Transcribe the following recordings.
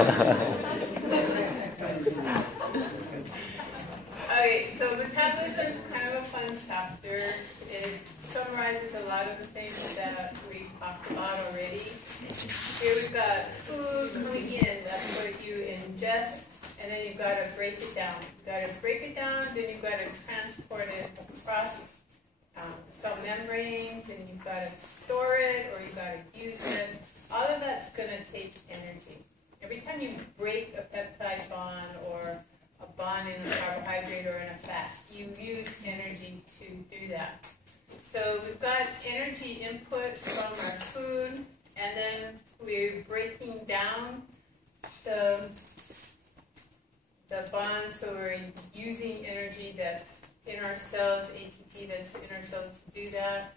Okay, so metabolism is kind of a fun chapter. It summarizes a lot of the things that we talked about already. Here we've got food coming in, that's what you ingest, and then you've got to break it down. You've got to break it down, then you've got to transport it across cell membranes, and you've got to store it, or you've got to use it. All of that's going to take energy. Every time you break a peptide bond or a bond in a carbohydrate or in a fat, you use energy to do that. So we've got energy input from our food, and then we're breaking down the bonds, so we're using energy that's in our cells, ATP that's in our cells to do that.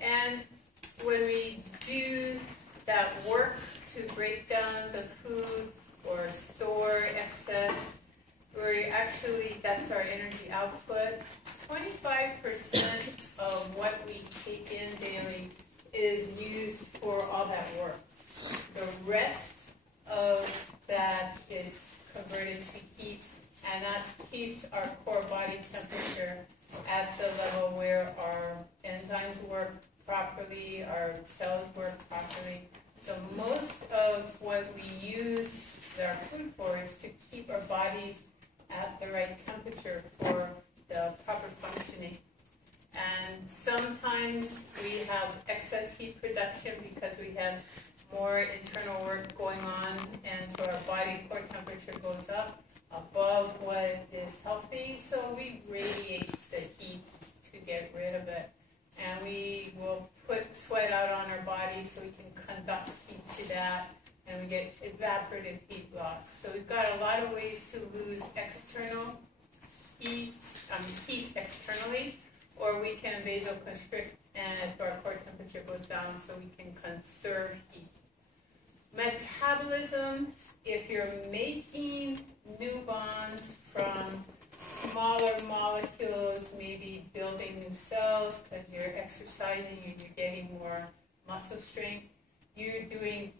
And when we do that work to break down the food or store excess, that's our energy output. 25% of what we take in daily is used for all that work. The rest of that is converted to heat, and that keeps our core body temperature at the level where our enzymes work properly, our cells work properly. So most of what we use our food for is to keep our bodies at the right temperature for the proper functioning. And sometimes we have excess heat production because we have more internal work going on, and so our body core temperature goes up above what is healthy, so we radiate the heat to get rid of it. And we will put sweat out on our body so we can conduct heat to that, and we get evaporative heat loss. So we've got a lot of ways to lose external heat, heat externally, or we can vasoconstrict and our core temperature goes down so we can conserve heat. Metabolism, if you're making new bonds from smaller molecules, maybe building new cells because you're exercising and you're getting more muscle strength, you're doing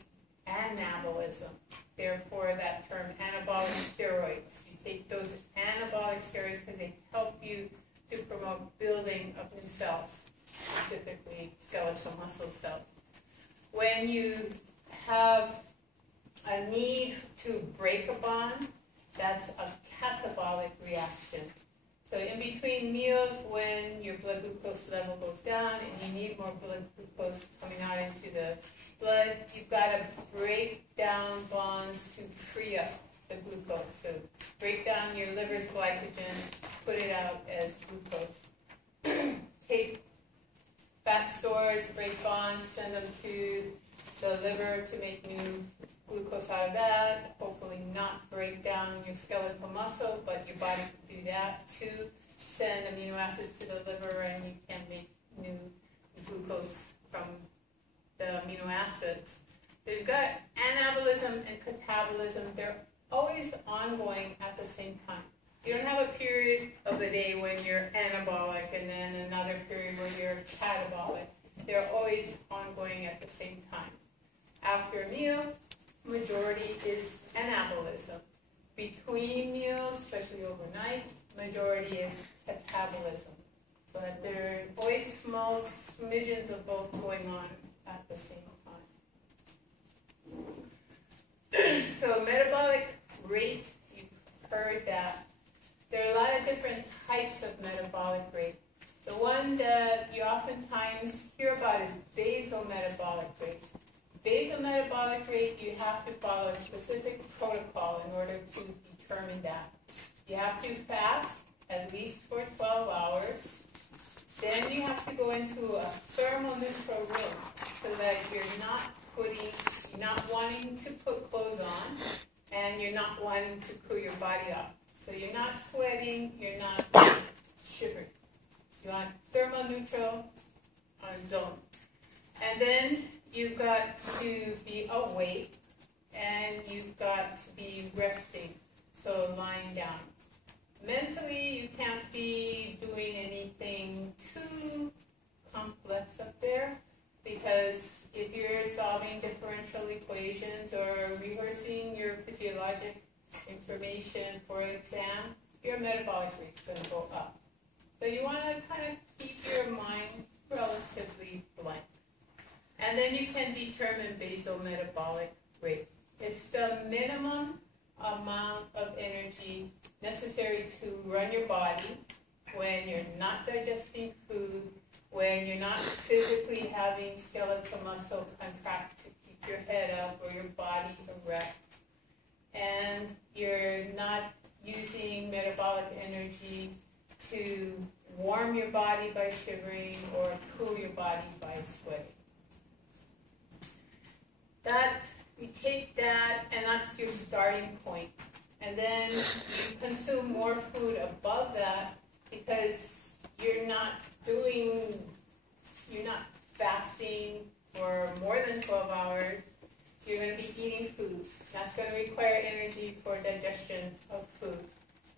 anabolism. Therefore, that term anabolic steroids. You take those anabolic steroids because they help you to promote building of new cells, specifically skeletal muscle cells. When you have a need to break a bond, that's a catabolic reaction. So in between meals, when your blood glucose level goes down and you need more blood glucose coming out into the blood, you've got to break down bonds to free up the glucose. So break down your liver's glycogen, put it out as glucose. Take fat stores, break bonds, send them to the liver to make new glucose out of that. Hopefully not break down your skeletal muscle, but your body can do that to send amino acids to the liver, and you can make new glucose from the amino acids. So you've got anabolism and catabolism. They're always ongoing at the same time. You don't have a period of the day when you're anabolic and then another period when you're catabolic. They're always ongoing at the same time. After a meal, majority is anabolism. Between meals, especially overnight, majority is catabolism. But there are always small smidgens of both going on at the same time. So metabolic rate, you've heard that. There are a lot of different types of metabolic rate. The one that you oftentimes hear about is basal metabolic rate. Basal metabolic rate, you have to follow a specific protocol in order to determine that. You have to fast at least for 12 hours. Then you have to go into a thermoneutral room so that you're not wanting to put clothes on, and you're not wanting to cool your body off. So you're not sweating, you're not shivering. You want thermoneutral zone. And then you've got to be awake, and you've got to be resting, so lying down. Mentally, you can't be doing anything too complex up there, because if you're solving differential equations or rehearsing your physiology, logic information for exam, your metabolic rate's going to go up. So you want to kind of keep your mind relatively blank. And then you can determine basal metabolic rate. It's the minimum amount of energy necessary to run your body when you're not digesting food, when you're not physically having skeletal muscle contract to keep your head up or your body erect, and you're not using metabolic energy to warm your body by shivering or cool your body by sweating. You take that, and that's your starting point. And then you consume more food above that because you're not fasting for more than 12 hours. You're going to be eating food. That's going to require energy for digestion of food.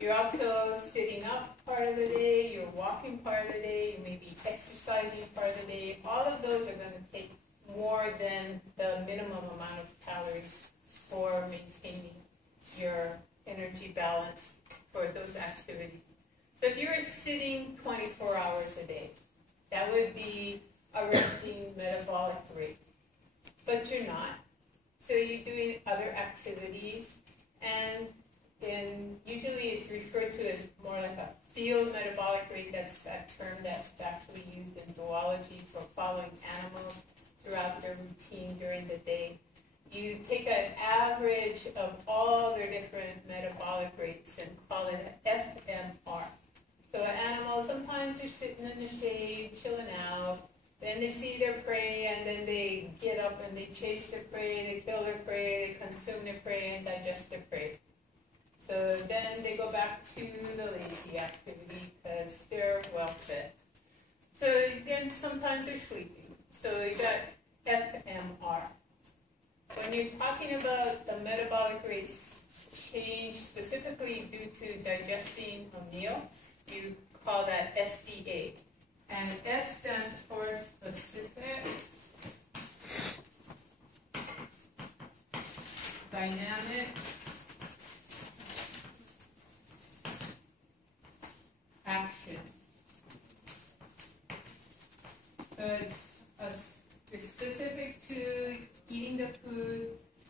You're also sitting up part of the day, you're walking part of the day, you may be exercising part of the day. All of those are going to take more than the minimum amount of calories for maintaining your energy balance for those activities. So if you were sitting 24 hours a day, that would be a resting metabolic rate. But you're not. So you're doing other activities, and usually it's referred to as more like a field metabolic rate. That's a term that's actually used in zoology for following animals throughout their routine during the day. You take an average of all their different metabolic rates and call it an FMR. So an animal, sometimes they're sitting in the shade, chilling out, then they see their prey, and then they get up and they chase their prey, they kill their prey, they consume their prey and digest their prey. So then they go back to the lazy activity because they're well fed. So again, sometimes they're sleeping. So you got FMR. When you're talking about the metabolic rates change specifically due to digesting a meal, you call that SDA. And S stands for specific, dynamic, action. So it's specific to eating the food.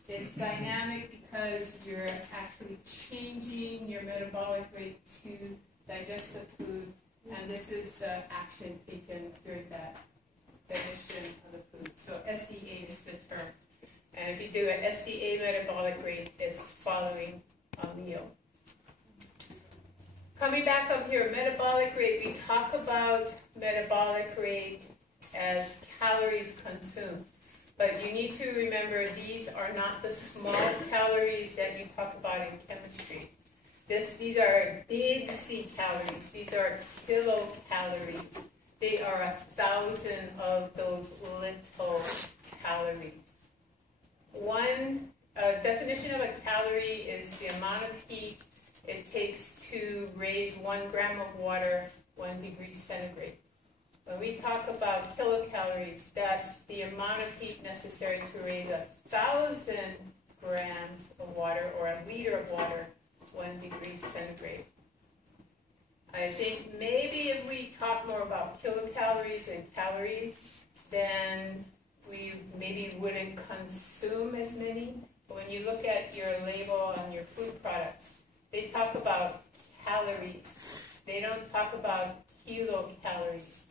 It's dynamic because you're actually changing your metabolic rate to digest the food, and this is the action taken during that digestion of the food. So SDA is the term. And if you do an SDA metabolic rate, it's following a meal. Coming back up here, metabolic rate, we talk about metabolic rate as calories consumed. But you need to remember these are not the small calories that you talk about in chemistry. These are big C calories. These are kilocalories. They are 1,000 of those little calories. One definition of a calorie is the amount of heat it takes to raise 1 gram of water 1 degree centigrade. When we talk about kilocalories, that's the amount of heat necessary to raise 1,000 grams of water or a liter of water 1 degree centigrade. I think maybe if we talk more about kilocalories and calories, then we maybe wouldn't consume as many. But when you look at your label on your food products, they talk about calories. They don't talk about kilocalories.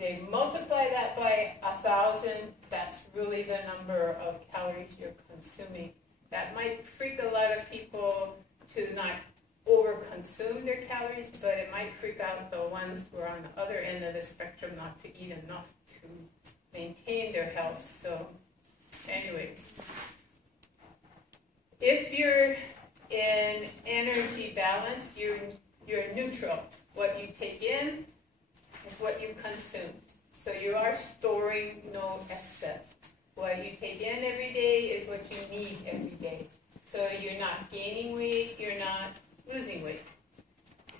They multiply that by 1,000, that's really the number of calories you're consuming. That might freak a lot of people to not over-consume their calories, but it might freak out the ones who are on the other end of the spectrum not to eat enough to maintain their health. So anyways, if you're in energy balance, you're neutral. What you take in is what you consume. So you are storing no excess. What you take in every day is what you need every day. So you're not gaining weight, you're not losing weight.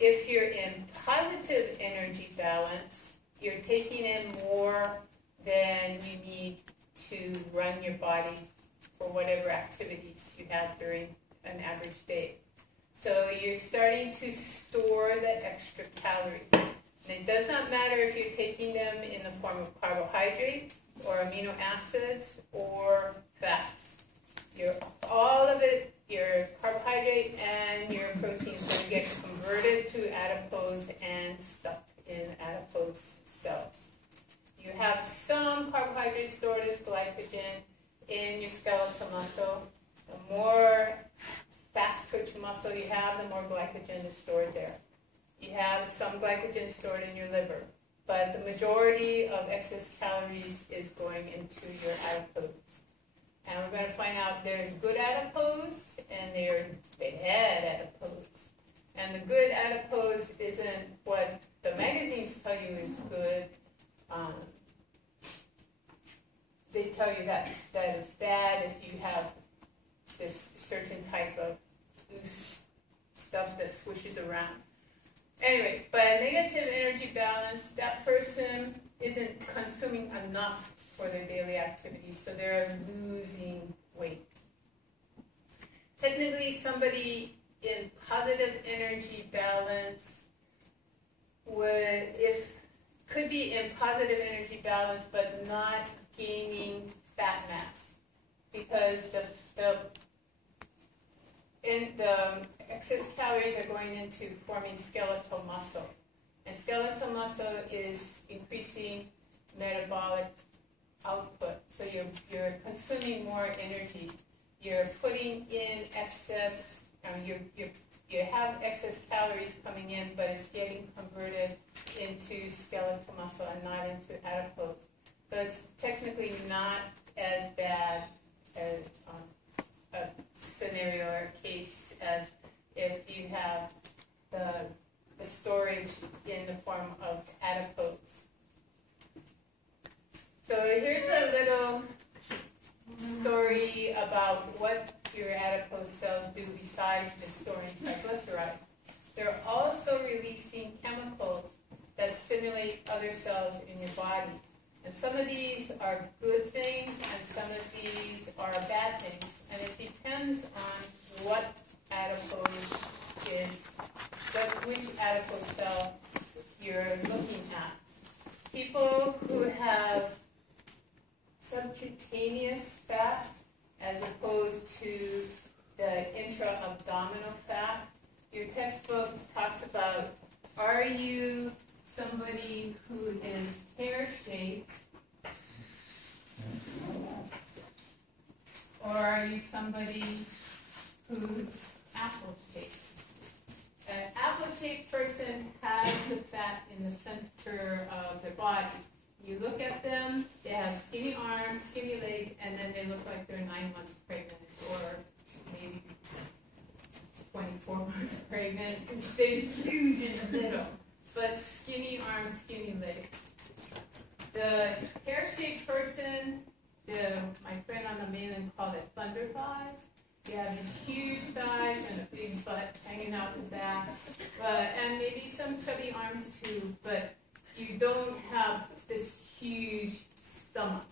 If you're in positive energy balance, you're taking in more than you need to run your body for whatever activities you have during an average day. So you're starting to store the extra calories. And it does not matter if you're taking them in the form of carbohydrate or amino acids or fats. All of it, your carbohydrate and your protein is going to get converted to adipose and stuck in adipose cells. You have some carbohydrates stored as glycogen in your skeletal muscle. The more fast twitch muscle you have, the more glycogen is stored there. You have some glycogen stored in your liver, but the majority of excess calories is going into your adipose. And we're going to find out there's good adipose and there's bad adipose. And the good adipose isn't what the magazines tell you is good. They tell you that is bad if you have this certain type of loose stuff that swishes around. Anyway, by negative energy balance, that person isn't consuming enough for their daily activities, so they're losing weight. Technically, somebody in positive energy balance could be in positive energy balance, but not gaining fat mass, because the excess calories are going into forming skeletal muscle, and skeletal muscle is increasing metabolic output. So you're consuming more energy. You're putting in excess. You have excess calories coming in, but it's getting converted into skeletal muscle and not into adipose. So it's technically not as bad as a scenario or case as if you have the storage in the form of adipose. So here's a little story about what your adipose cells do besides just storing triglycerides. They're also releasing chemicals that stimulate other cells in your body. And some of these are good things and some of these are bad things. And it depends on what adipose is, which adipose cell you're looking at. People who have subcutaneous fat as opposed to the intra-abdominal fat, your textbook talks about, are you somebody who is pear-shaped, or are you somebody who's apple-shaped? An apple-shaped person has the fat in the center of their body. You look at them, they have skinny arms, skinny legs, and then they look like they're 9 months pregnant, or maybe 24 months pregnant, because they're huge in the middle. But skinny arms, skinny legs. The pear-shaped person, my friend on the mainland called it thunder thighs. You have these huge thighs and a big butt hanging out the back, and maybe some chubby arms too, but you don't have this huge stomach.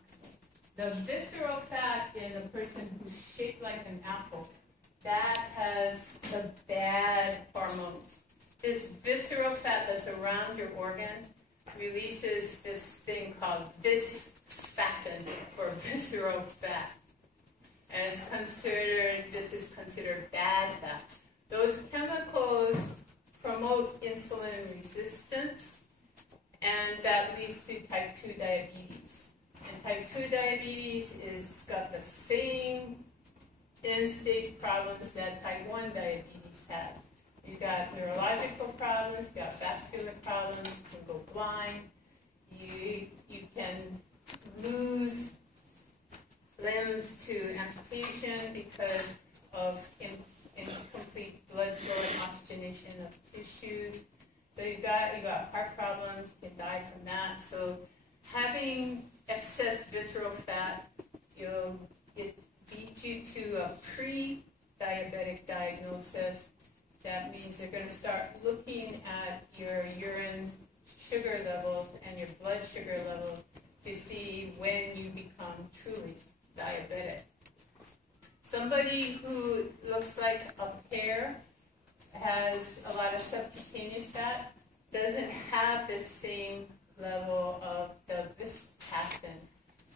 The visceral fat in a person who's shaped like an apple, that has the bad hormones. This visceral fat that's around your organs releases this thing called visfatin, or visceral fat. And this is considered bad fat. Those chemicals promote insulin resistance, and that leads to type 2 diabetes. And type 2 diabetes is got the same end-stage problems that type 1 diabetes has. You got neurological problems, you got vascular problems, you can go blind, you can lose limbs to amputation because of incomplete blood flow and oxygenation of tissues. So you got heart problems, you can die from that. So having excess visceral fat, it beats you to a pre-diabetic diagnosis. That means they're going to start looking at your urine sugar levels and your blood sugar levels to see when you become truly diabetic. Somebody who looks like a pear, has a lot of subcutaneous fat, doesn't have the same level of this pattern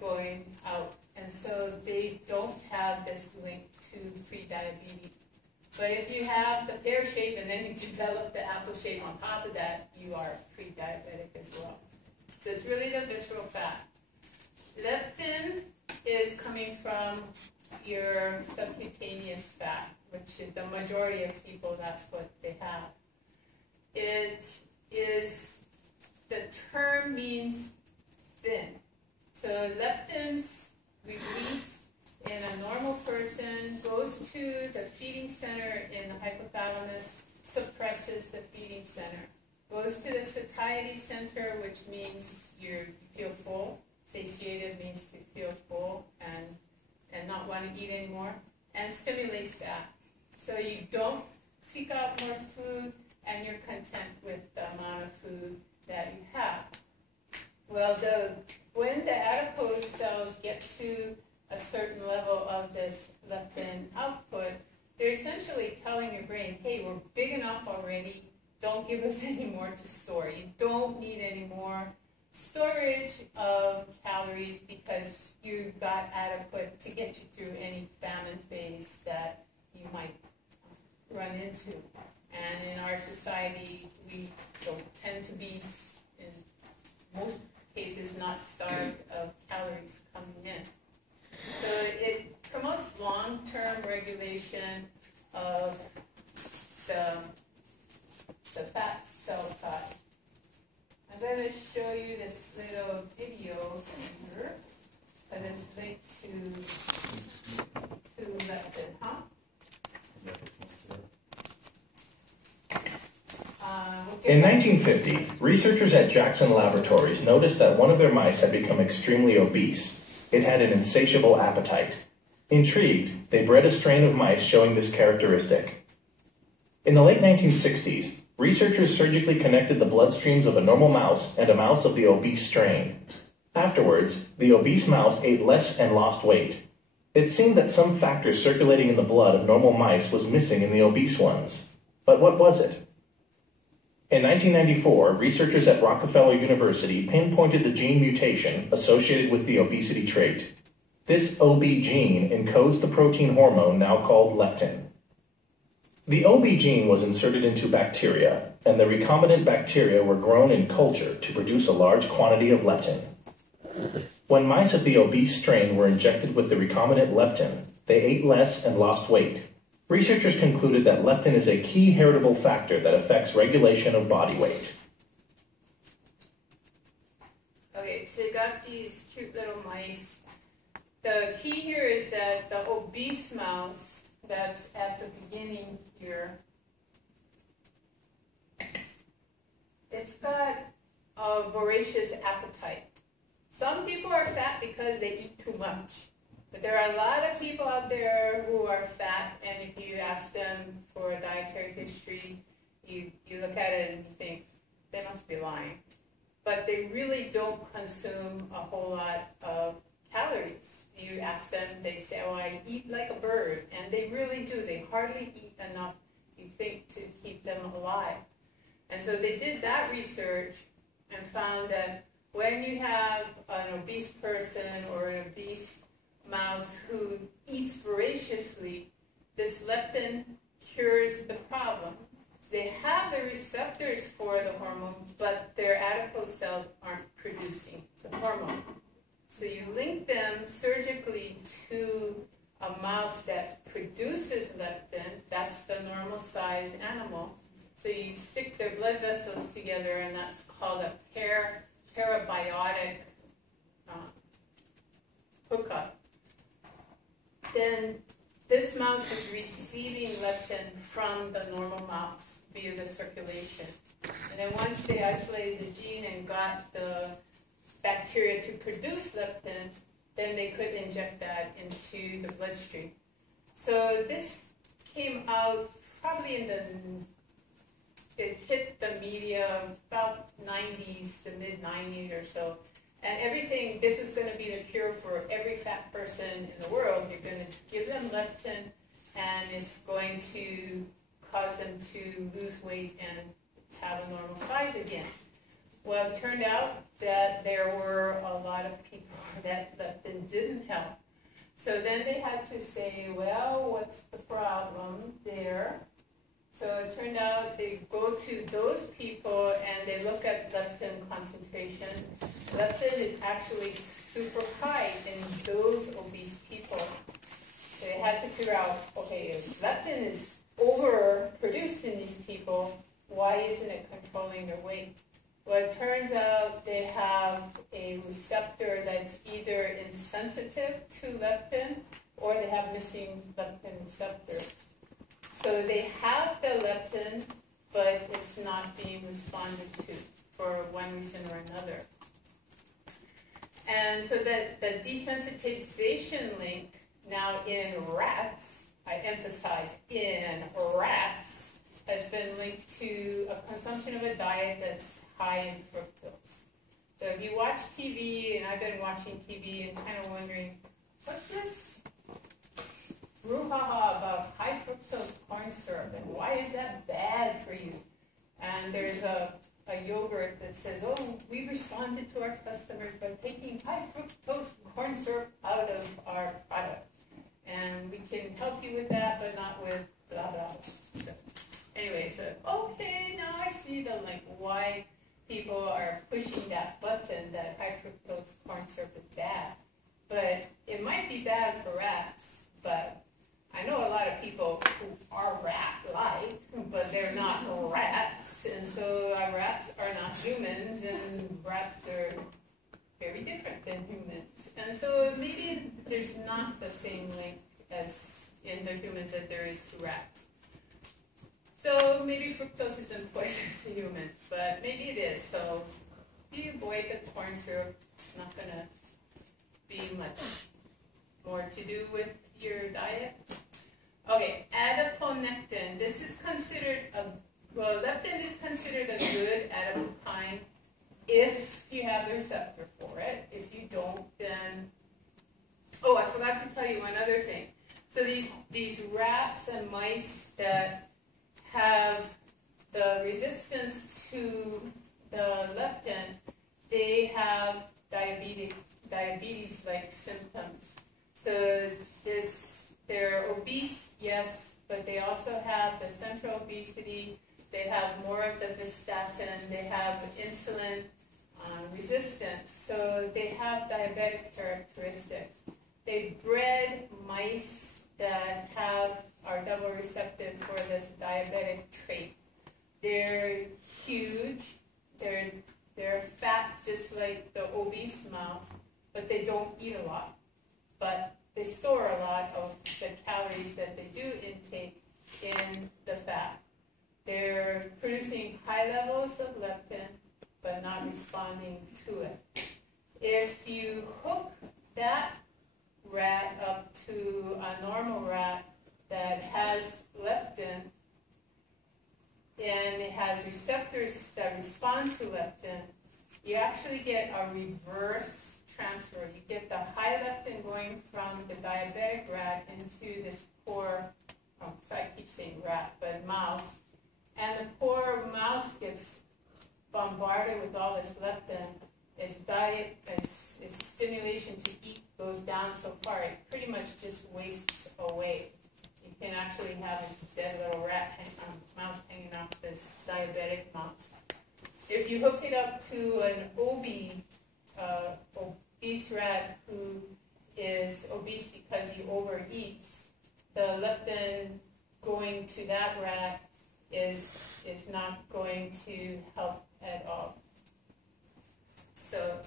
going out. And so they don't have this link to prediabetes. But if you have the pear shape and then you develop the apple shape on top of that, you are pre-diabetic as well. So it's really the visceral fat. Leptin is coming from your subcutaneous fat, which is the majority of people, that's what they have. It is, the term means thin. So leptin's release in a normal person goes to the feeding center in the hypothalamus, suppresses the feeding center. Goes to the satiety center, which means you feel full. Satiated means to feel full and not want to eat anymore, and stimulates that. So you don't seek out more food, and you're content with the amount of food that you have. Well, when the adipose cells get to a certain level of this leptin output, they're essentially telling your brain, hey, we're big enough already, don't give us any more to store. You don't need any more storage of calories because you've got adequate to get you through any famine phase that you might run into. And in our society, we don't tend to be, in most cases, not starved of calories coming in. So it promotes long-term regulation of the fat cell size. I'm going to show you this little video here, and it's linked to leptin, huh? In 1950, researchers at Jackson Laboratories noticed that one of their mice had become extremely obese. It had an insatiable appetite. Intrigued, they bred a strain of mice showing this characteristic. In the late 1960s, researchers surgically connected the bloodstreams of a normal mouse and a mouse of the obese strain. Afterwards, the obese mouse ate less and lost weight. It seemed that some factor circulating in the blood of normal mice was missing in the obese ones. But what was it? In 1994, researchers at Rockefeller University pinpointed the gene mutation associated with the obesity trait. This OB gene encodes the protein hormone now called leptin. The OB gene was inserted into bacteria, and the recombinant bacteria were grown in culture to produce a large quantity of leptin. When mice of the obese strain were injected with the recombinant leptin, they ate less and lost weight. Researchers concluded that leptin is a key heritable factor that affects regulation of body weight. Okay, so you got these cute little mice. The key here is that the obese mouse that's at the beginning here, it's got a voracious appetite. Some people are fat because they eat too much. But there are a lot of people out there who are fat, and if you ask them for a dietary history, you look at it and you think, they must be lying. But they really don't consume a whole lot of calories. You ask them, they say, oh, I eat like a bird. And they really do. They hardly eat enough, you think, to keep them alive. And so they did that research and found that when you have an obese person or an obese mouse who eats voraciously, this leptin cures the problem. So they have the receptors for the hormone, but their adipose cells aren't producing the hormone. So you link them surgically to a mouse that produces leptin. That's the normal sized animal. So you stick their blood vessels together, and that's called a parabiotic hookup. Then this mouse is receiving leptin from the normal mouse via the circulation. And then once they isolated the gene and got the bacteria to produce leptin, then they could inject that into the bloodstream. So this came out probably it hit the media about 90s, the mid-90s or so. And everything, this is going to be the cure for every fat person in the world. You're going to give them leptin, and it's going to cause them to lose weight and have a normal size again. Well, it turned out that there were a lot of people that leptin didn't help. So then they had to say, well, what's the problem there? So it turned out they go to those people and they look at leptin concentration. Leptin is actually super high in those obese people. So they had to figure out, okay, if leptin is overproduced in these people, why isn't it controlling their weight? Well, it turns out they have a receptor that's either insensitive to leptin or they have missing leptin receptors. So they have the leptin, but it's not being responded to for one reason or another. And so the desensitization link now in rats, I emphasize in rats, has been linked to a consumption of a diet that's high in fructose. So if you watch TV, and I've been watching TV and kind of wondering, what's this brouhaha about high fructose corn syrup, and why is that bad for you? And there's a yogurt that says, oh, we responded to our customers by taking high fructose corn syrup out of our product. And we can help you with that, but not with blah, blah, blah. So, anyway, so, okay, now I see why people are pushing that button that high fructose corn syrup is bad. But it might be bad for rats, but I know a lot of people who are rat-like, but they're not rats, and so rats are not humans, and rats are very different than humans. And so maybe there's not the same link as in the humans that there is to rats. So maybe fructose isn't poison to humans, but maybe it is. So if you avoid the corn syrup, it's not going to be much more to do with your diet. Okay, adiponectin. This is considered leptin is considered a good adipokine if you have the receptor for it. If you don't, then... Oh, I forgot to tell you one other thing. So these rats and mice that have the resistance to the leptin, they have diabetes-like symptoms. So they're obese, yes, but they also have the central obesity. They have more of the vistatin. They have insulin resistance. So they have diabetic characteristics. They bred mice that are double receptive for this diabetic trait. They're huge. They're fat, just like the obese mouse, but they don't eat a lot. But they store a lot of the calories that they do intake in the fat. They're producing high levels of leptin, but not responding to it. If you hook that rat up to a normal rat that has leptin, and it has receptors that respond to leptin, you actually get a reverse transfer. You get the high leptin going from the diabetic rat into this poor, sorry, I keep saying rat, but mouse. And the poor mouse gets bombarded with all this leptin. Its diet, its stimulation to eat goes down so far, it pretty much just wastes away. You can actually have this dead little mouse hanging off this diabetic mouse. If you hook it up to an obese rat who is obese because he overeats, the leptin going to that rat is not going to help at all. So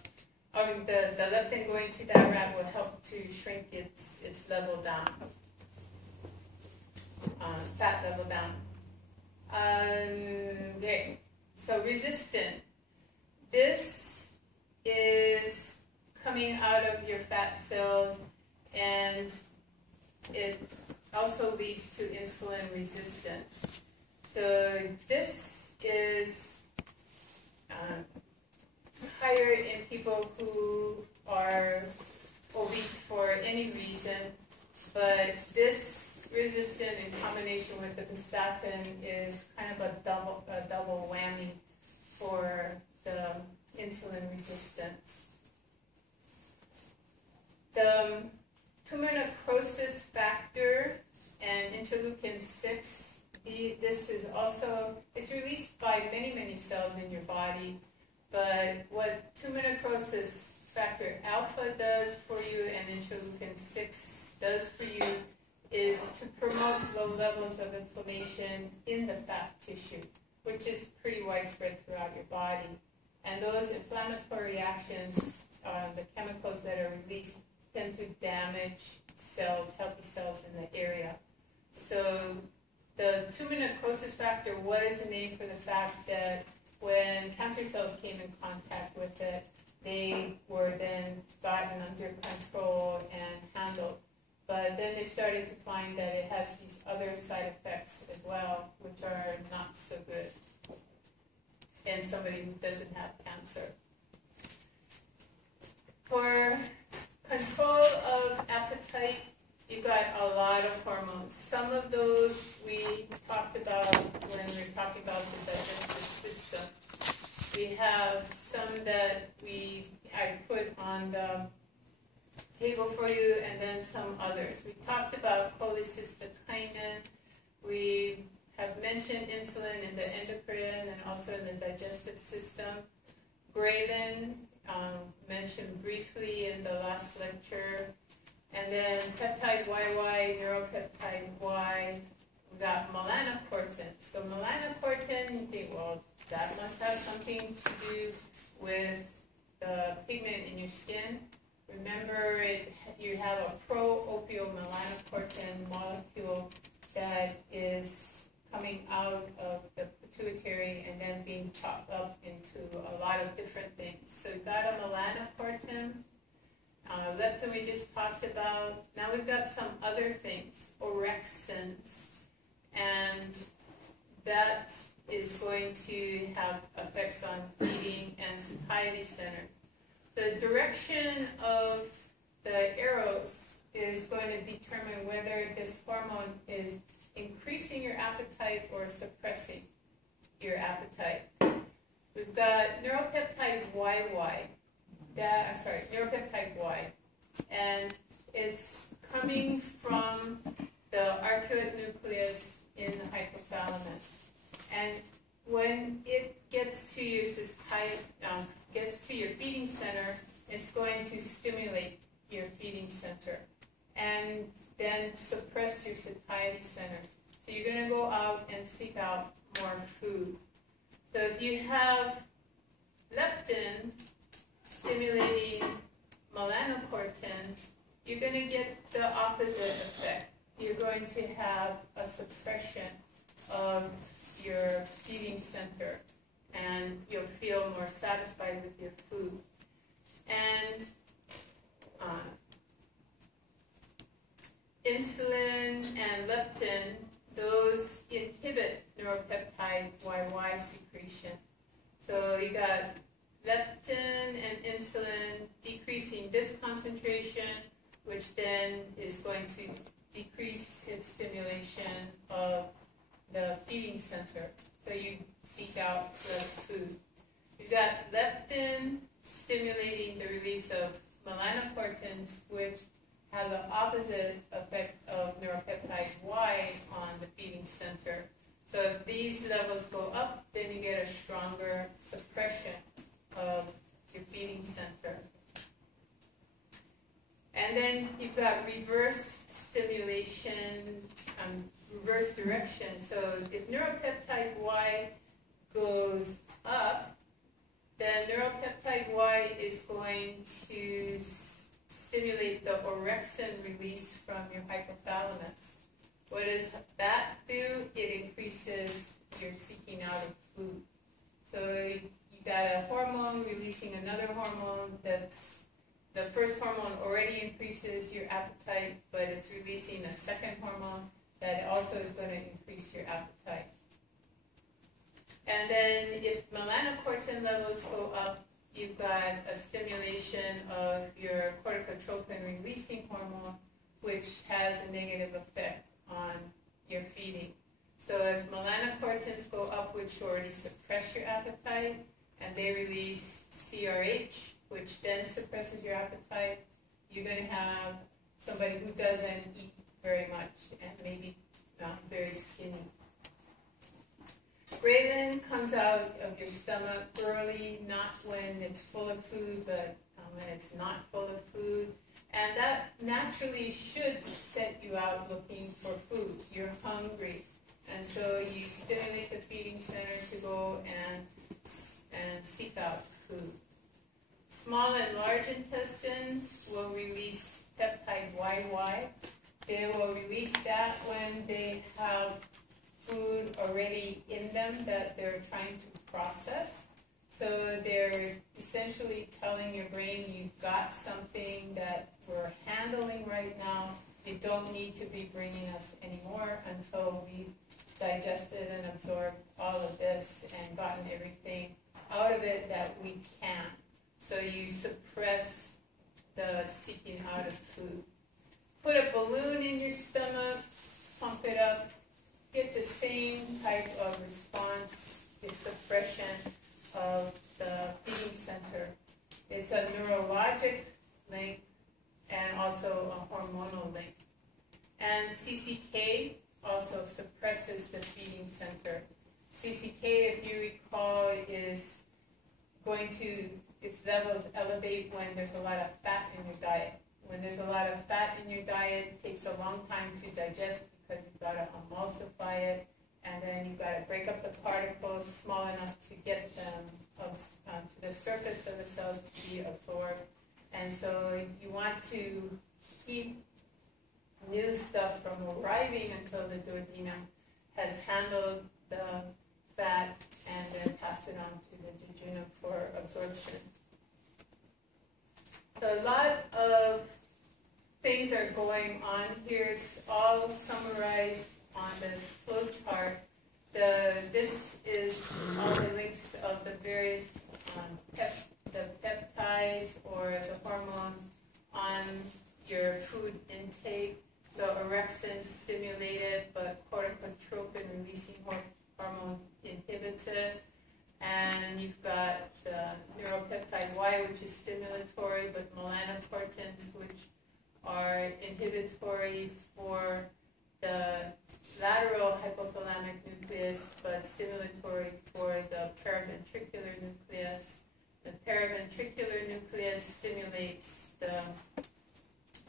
the leptin going to that rat will help to shrink its level down, fat level down. Okay, so resistant. This is coming out of your fat cells, and it also leads to insulin resistance. So this is higher in people who are obese for any reason, but this resistant in combination with the statin is kind of a double whammy for the insulin resistance. The tumor necrosis factor and interleukin-6, this is also, it's released by many cells in your body, but what tumor necrosis factor alpha does for you and interleukin-6 does for you is to promote low levels of inflammation in the fat tissue, which is pretty widespread throughout your body. And those inflammatory reactions, the chemicals that are released, tend to damage cells, healthy cells in the area. So the tumor necrosis factor was named for the fact that when cancer cells came in contact with it, they were then gotten under control and handled. But then they started to find that it has these other side effects as well, which are not so good in somebody who doesn't have cancer. For control of appetite, you've got a lot of hormones. Some of those we talked about when we were talking about the digestive system. We have some that I put on the table for you, and then some others. We talked about cholecystokinin. We have mentioned insulin in the endocrine and also in the digestive system. Ghrelin, mentioned briefly in the last lecture. And then peptide YY, neuropeptide Y. We got melanocortin. So melanocortin, you think, well, that must have something to do with the pigment in your skin. Remember, you have a pro-opioid melanocortin molecule that is coming out of the pituitary and then being chopped up into a lot of different things. So you've got a melanocortin. Leptin we just talked about. Now we've got some other things, orexins, and that is going to have effects on feeding and satiety center. The direction of the arrows is going to determine whether this hormone is increasing your appetite or suppressing your appetite. We've got neuropeptide YY. Neuropeptide Y. And it's coming from the arcuate nucleus in the hypothalamus. And when it gets to your gets to your feeding center, it's going to stimulate your feeding center and then suppress your satiety center. So you're going to go out and seek out more food. So if you have leptin stimulating melanocortins, you're going to get the opposite effect. You're going to have a suppression of your feeding center, and you'll feel more satisfied with your food. And insulin and leptin, those inhibit neuropeptide YY secretion. So you got leptin and insulin decreasing this concentration, which then is going to decrease its stimulation of the feeding center. So you seek out less food. You've got leptin stimulating the release of melanocortins, which have the opposite effect of neuropeptide Y on the feeding center. So if these levels go up, then you get a stronger suppression of your feeding center. And then you've got reverse stimulation, reverse direction. So if neuropeptide Y goes up, then neuropeptide Y is going to stimulate the orexin release from your hypothalamus. What does that do? It increases your seeking out of food. So you got a hormone releasing another hormone that's, the first hormone already increases your appetite, but it's releasing a second hormone that also is going to increase your appetite. And then if melanocortin levels go up, you've got a stimulation of your corticotropin releasing hormone, which has a negative effect on your feeding. So if melanocortins go up, which already suppress your appetite, and they release CRH, which then suppresses your appetite, you're going to have somebody who doesn't eat very much and maybe very skinny. Ghrelin comes out of your stomach early, not when it's full of food, but when it's not full of food. And that naturally should set you out looking for food. You're hungry. And so you stimulate the feeding center to go and seek out food. Small and large intestines will release peptide YY. They will release that when they have food already in them that they're trying to process. So they're essentially telling your brain, you've got something that we're handling right now. You don't need to be bringing us anymore until we've digested and absorbed all of this and gotten everything out of it that we can. So you suppress the seeking out of food. Put a balloon in your stomach, pump it up, get the same type of response, the suppression of the feeding center. It's a neurologic link and also a hormonal link. And CCK also suppresses the feeding center. CCK, if you recall, is going to, its levels elevate when there's a lot of fat in your diet. When there's a lot of fat in your diet, it takes a long time to digest because you've got to emulsify it, and then you've got to break up the particles small enough to get them to the surface of the cells to be absorbed. And so you want to keep new stuff from arriving until the duodenum has handled the fat and then passed it on to the jejunum for absorption. So a lot of things are going on here. It's all summarized on this flow chart. This is all the links of the various the peptides or the hormones on your food intake. So orexin stimulated, but corticotropin releasing hormone inhibits it. And you've got the neuropeptide Y, which is stimulatory, but melanocortins, which are inhibitory for the lateral hypothalamic nucleus, but stimulatory for the paraventricular nucleus. The paraventricular nucleus stimulates the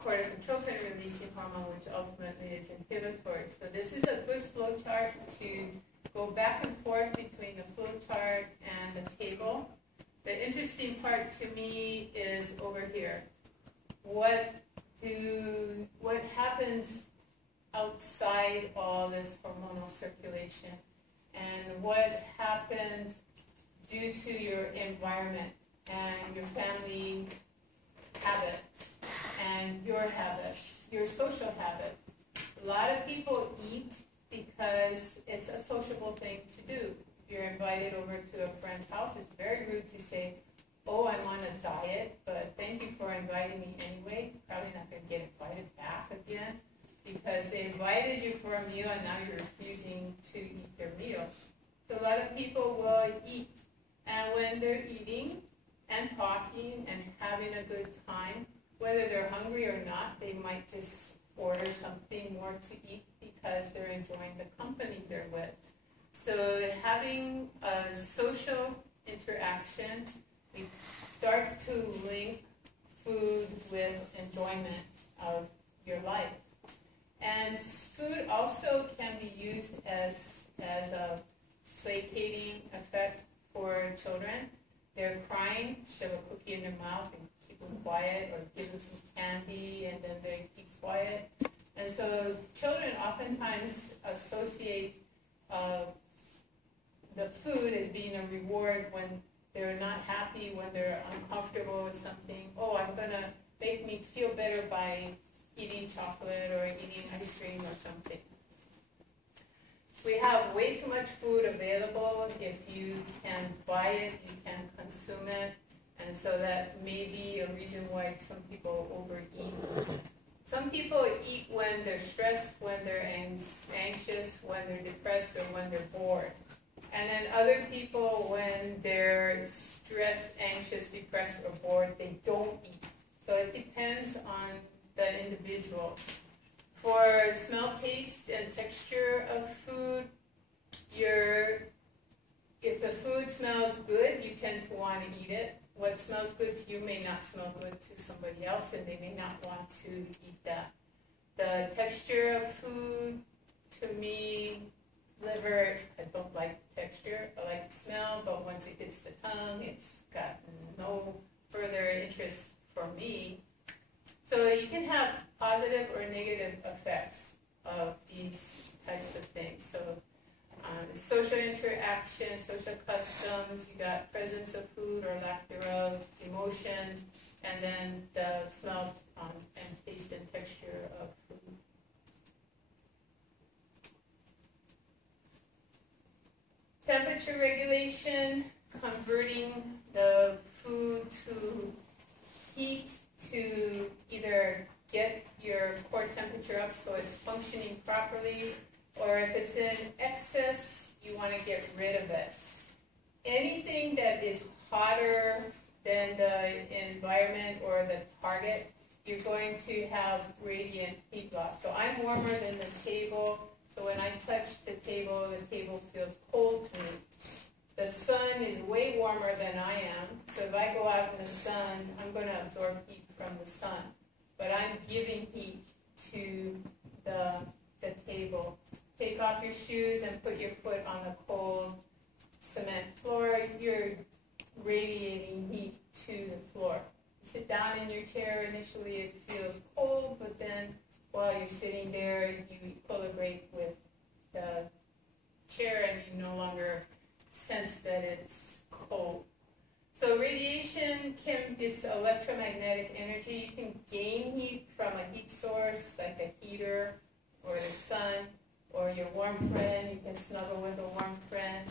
corticotropin releasing hormone, which ultimately is inhibitory. So this is a good flow chart to go back and forth between the flow chart and the table. The interesting part to me is over here. What happens outside all this hormonal circulation, and what happens due to your environment and your family habits and your habits, your social habits. A lot of people eat because it's a sociable thing to do. If you're invited over to a friend's house, it's very rude to say, oh, I'm on a diet, but thank you for inviting me anyway. Probably not going to get invited back again because they invited you for a meal and now you're refusing to eat their meal. So a lot of people will eat. And when they're eating and talking and having a good time, whether they're hungry or not, they might just order something more to eat because they're enjoying the company they're with. So having a social interaction, it starts to link food with enjoyment of your life. And food also can be used as a placating effect for children. They're crying, shove a cookie in their mouth and keep them quiet, or give them some candy and then they keep quiet. And so children oftentimes associate the food as being a reward when they're not happy, when they're uncomfortable with something. Oh, I'm going to make me feel better by eating chocolate or eating ice cream or something. We have way too much food available. If you can buy it, you can consume it. And so that may be a reason why some people overeat. Some people eat when they're stressed, when they're anxious, when they're depressed, or when they're bored. And then other people, when they're stressed, anxious, depressed, or bored, they don't eat. So it depends on the individual. For smell, taste, and texture of food, if the food smells good, you tend to want to eat it. What smells good to you may not smell good to somebody else, and they may not want to eat that. The texture of food, to me, liver, I don't like the texture. I like the smell, but once it hits the tongue, it's got no further interest for me. So you can have positive or negative effects of these types of things. So social interaction, social customs, you got presence of food or lack thereof, emotions, and then the smell and taste and texture of food. Temperature regulation, converting the food to heat to either get your core temperature up so it's functioning properly, or if it's in excess, you want to get rid of it. Anything that is hotter than the environment or the target, you're going to have radiant heat loss. So I'm warmer than the table, so when I touch the table feels cold to me. The sun is way warmer than I am, so if I go out in the sun, I'm going to absorb heat from the sun. But I'm giving heat to the table. Take off your shoes and put your foot on the cold cement floor. You're radiating heat to the floor. You sit down in your chair, initially it feels cold, but then while you're sitting there, you equilibrate with the chair and you no longer sense that it's cold. So radiation is electromagnetic energy. You can gain heat from a heat source like a heater or the sun or your warm friend. You can snuggle with a warm friend.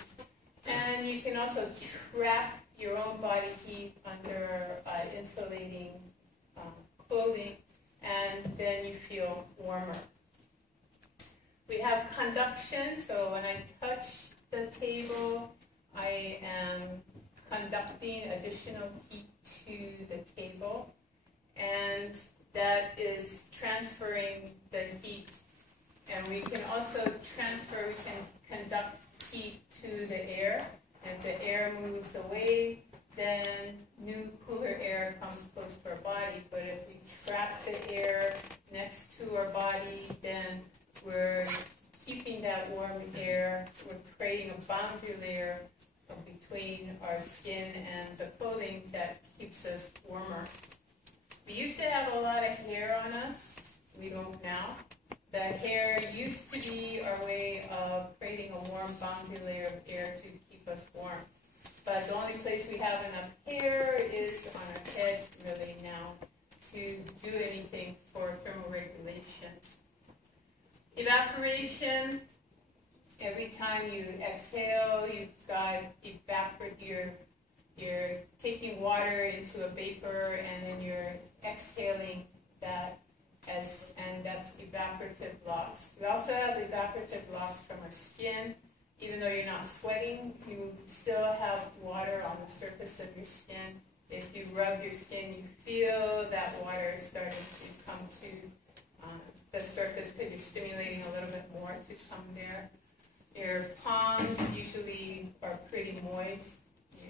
And you can also trap your own body heat under insulating clothing, and then you feel warmer. We have conduction, so when I touch the table, I am conducting additional heat to the table, and that is transferring the heat. And we can also we can conduct heat to the air. And if the air moves away, then new cooler air comes close to our body. But if we trap the air next to our body, then we're keeping that warm air. We're creating a boundary layer between our skin and the clothing that keeps us warmer. We used to have a lot of hair on us. We don't now. The hair used to be our way of creating a warm boundary layer of air to keep us warm. But the only place we have enough hair is on our head really now to do anything for thermal regulation. Evaporation, every time you exhale, you've got you're taking water into a vapor and then you're exhaling that, and that's evaporative loss. We also have evaporative loss from our skin. Even though you're not sweating, you still have water on the surface of your skin. If you rub your skin, you feel that water is starting to come to the surface because you're stimulating a little bit more to come there. Your palms usually are pretty moist,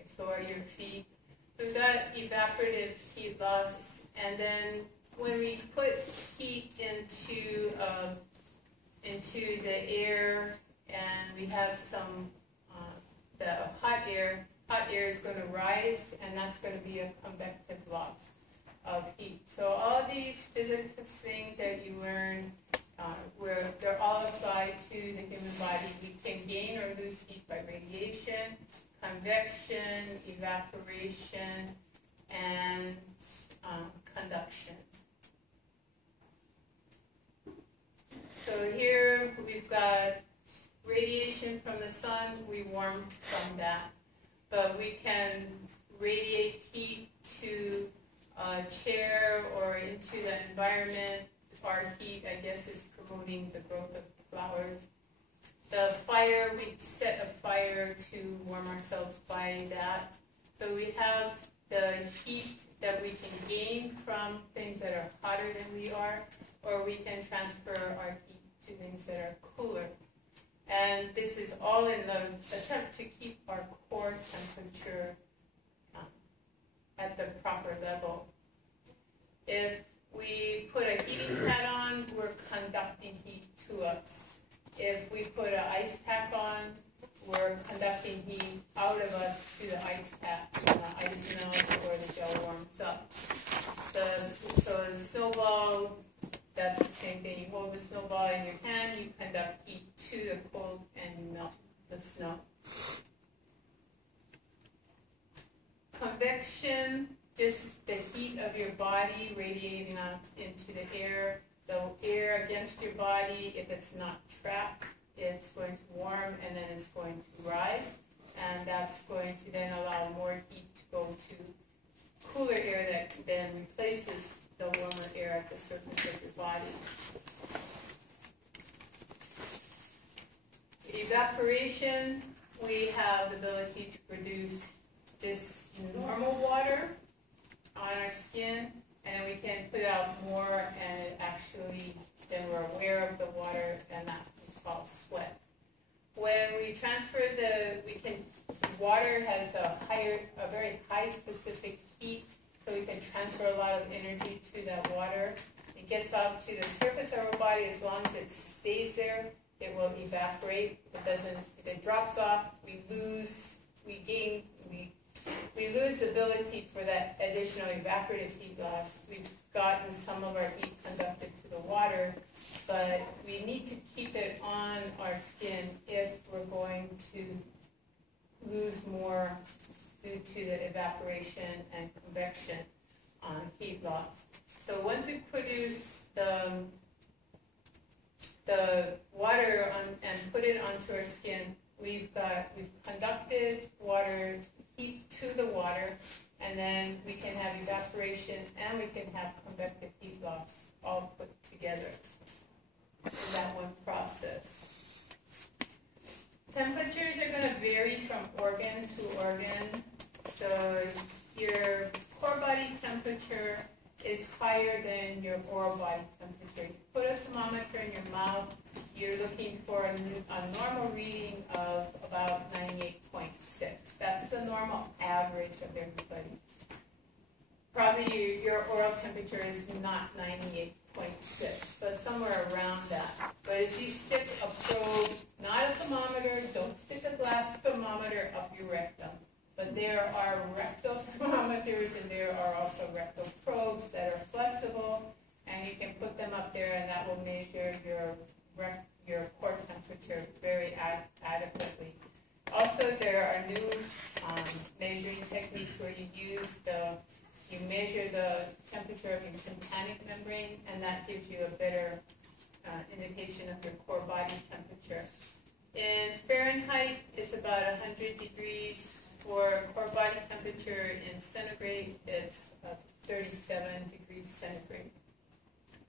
so are your feet. So we've got evaporative heat loss, and then when we put heat into the air, and we have some the hot air is going to rise, and that's going to be a convective loss of heat. So all these physics things that you learn, where they're all applied to the human body. We can gain or lose heat by radiation, convection, evaporation, and conduction. So here we've got radiation from the sun, we warm from that. But we can radiate heat to a chair or into the environment. Our heat, I guess, is promoting the growth of flowers. The fire, we set a fire to warm ourselves by that. So we have the heat that we can gain from things that are hotter than we are, or we can transfer our heat to things that are cooler. And this is all in the attempt to keep our core temperature at the proper level. If we put a heating pad on, we're conducting heat to us. If we put an ice pack on, we're conducting heat out of us to the ice pack, when the ice melts or the gel warms up. So a snowball, that's the same thing. You hold the snowball in your hand, you conduct heat to the cold, and you melt the snow. Convection, just the heat of your body radiating out into the air. The air against your body, if it's not trapped, it's going to warm and then it's going to rise. And that's going to then allow more heat to go to cooler air that then replaces the warmer air at the surface of your body. Evaporation, we have the ability to produce just normal water on our skin, and then we can put out more, and it actually, then we're aware of the water, and that we call sweat. When we transfer water has a very high specific heat, so we can transfer a lot of energy to that water. It gets out to the surface of our body. As long as it stays there, it will evaporate. If it drops off, we lose the ability for that additional evaporative heat loss. We've gotten some of our heat conducted to the water, but we need to keep it on our skin if we're going to lose more due to the evaporation and convection on heat loss. So once we produce the water and put it onto our skin, we've conducted water heat to the water, and then we can have evaporation and we can have convective heat loss all put together in that one process. Temperatures are going to vary from organ to organ. So your core body temperature is higher than your oral body temperature. You put a thermometer in your mouth, you're looking for a normal reading of about 98.6. That's the normal average of everybody. Probably your oral temperature is not 98.6, but somewhere around that. But if you stick a probe, not a thermometer, don't stick a glass thermometer up your rectum. But there are rectal thermometers, and there are also rectal probes that are flexible, and you can put them up there, and that will measure your core temperature very adequately. Also, there are new measuring techniques where you measure the temperature of your tympanic membrane, and that gives you a better indication of your core body temperature. In Fahrenheit, it's about 100 degrees. For core body temperature in centigrade, it's 37 degrees centigrade.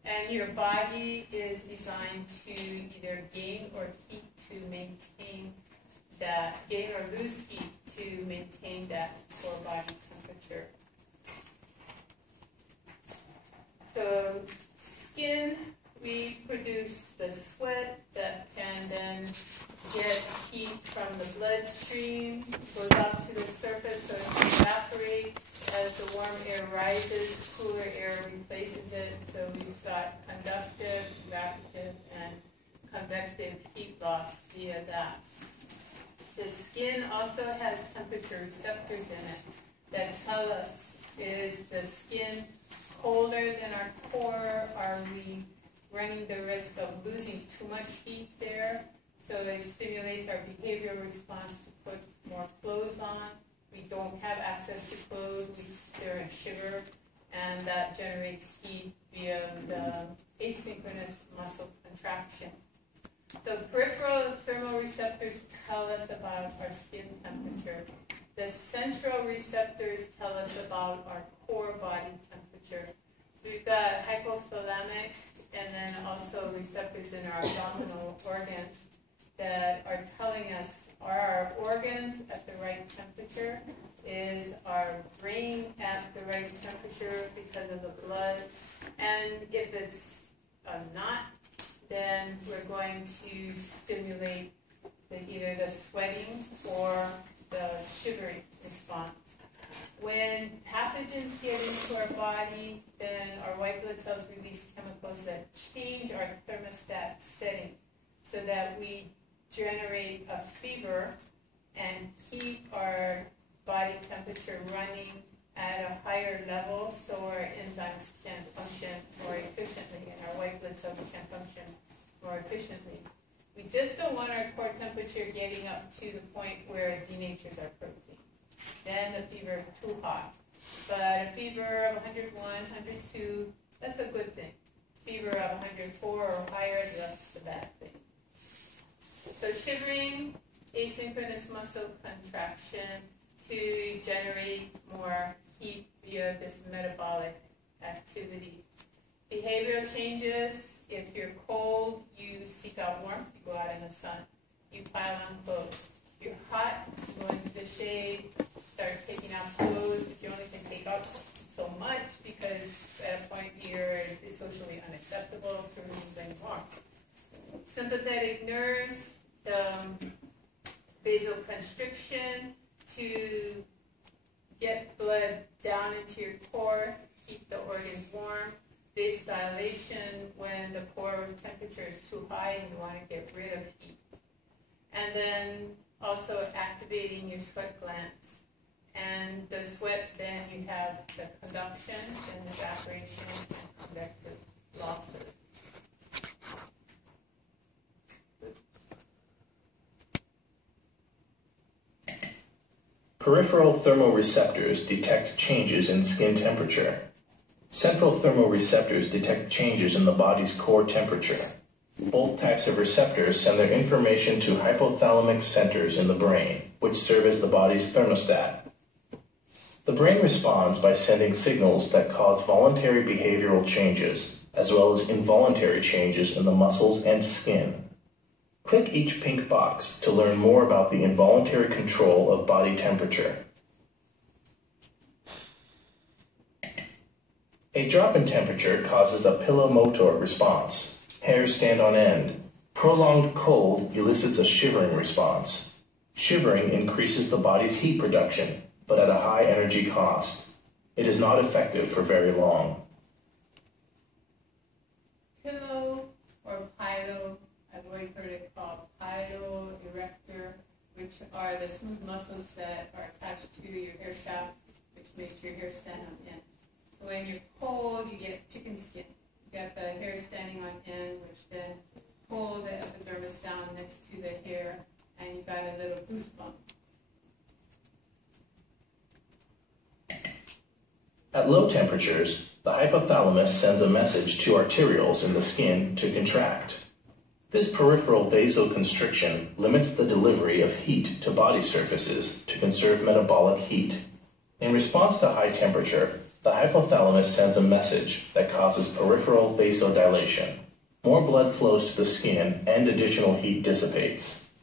And your body is designed to either gain or heat to maintain that, gain or lose heat to maintain that core body temperature. So skin, we produce the sweat that can then get heat from the bloodstream, goes out to the surface so it can evaporate. As the warm air rises, cooler air replaces it. So we've got conductive, evaporative, and convective heat loss via that. The skin also has temperature receptors in it that tell us, is the skin colder than our core? Are we running the risk of losing too much heat there? So it stimulates our behavioral response to put more clothes on. We don't have access to clothes, we stir and shiver, and that generates heat via the asynchronous muscle contraction. So peripheral thermoreceptors tell us about our skin temperature. The central receptors tell us about our core body temperature. So we've got hypothalamic and then also receptors in our abdominal organs that are telling us, are our organs at the right temperature? Is our brain at the right temperature because of the blood? And if it's not, then we're going to stimulate either the sweating or the shivering response. When pathogens get into our body, then our white blood cells release chemicals that change our thermostat setting so that we generate a fever and keep our body temperature running at a higher level so our enzymes can function more efficiently and our white blood cells can function more efficiently. We just don't want our core temperature getting up to the point where it denatures our proteins. Then the fever is too hot. But a fever of 101, 102, that's a good thing. Fever of 104 or higher, that's a bad thing. So shivering, asynchronous muscle contraction to generate more heat via this metabolic activity. Behavioral changes, if you're cold, you seek out warmth, you go out in the sun, you pile on clothes. If you're hot, you go into the shade, start taking out clothes, but you only can take out so much because at a point it's socially unacceptable to remove any warmth. Sympathetic nerves, vasoconstriction to get blood down into your core, keep the organs warm. Vasodilation when the core temperature is too high and you want to get rid of heat. And then also activating your sweat glands. And the sweat, then you have the conduction and evaporation and convective losses. Peripheral thermoreceptors detect changes in skin temperature. Central thermoreceptors detect changes in the body's core temperature. Both types of receptors send their information to hypothalamic centers in the brain, which serve as the body's thermostat. The brain responds by sending signals that cause voluntary behavioral changes, as well as involuntary changes in the muscles and skin. Click each pink box to learn more about the involuntary control of body temperature. A drop in temperature causes a pilomotor response. Hairs stand on end. Prolonged cold elicits a shivering response. Shivering increases the body's heat production, but at a high energy cost. It is not effective for very long. Pillow or pilo, I've always heard it called pilo erector, which are the smooth muscles that are attached to your hair shaft, which makes your hair stand on end. So when you're cold, you get chicken skin. You got the hair standing on end, which then pull the epidermis down next to the hair, and you got a little goose bump. At low temperatures, the hypothalamus sends a message to arterioles in the skin to contract. This peripheral vasoconstriction limits the delivery of heat to body surfaces to conserve metabolic heat. In response to high temperature, the hypothalamus sends a message that causes peripheral vasodilation. More blood flows to the skin and additional heat dissipates.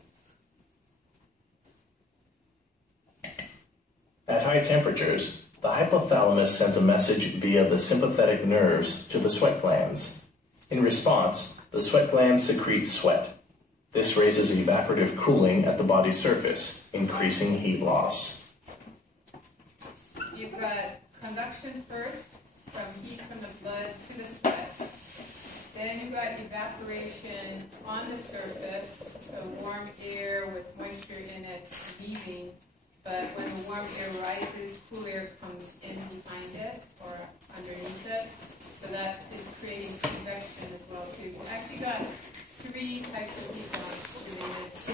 At high temperatures, the hypothalamus sends a message via the sympathetic nerves to the sweat glands. In response, the sweat glands secrete sweat. This raises evaporative cooling at the body's surface, increasing heat loss. You've got conduction first, from heat from the blood to the sweat. Then you've got evaporation on the surface, so warm air with moisture in it leaving. But when the warm air rises, cool air comes in behind it or underneath it. So that is creating convection as well. So you've actually got three types of heat loss related to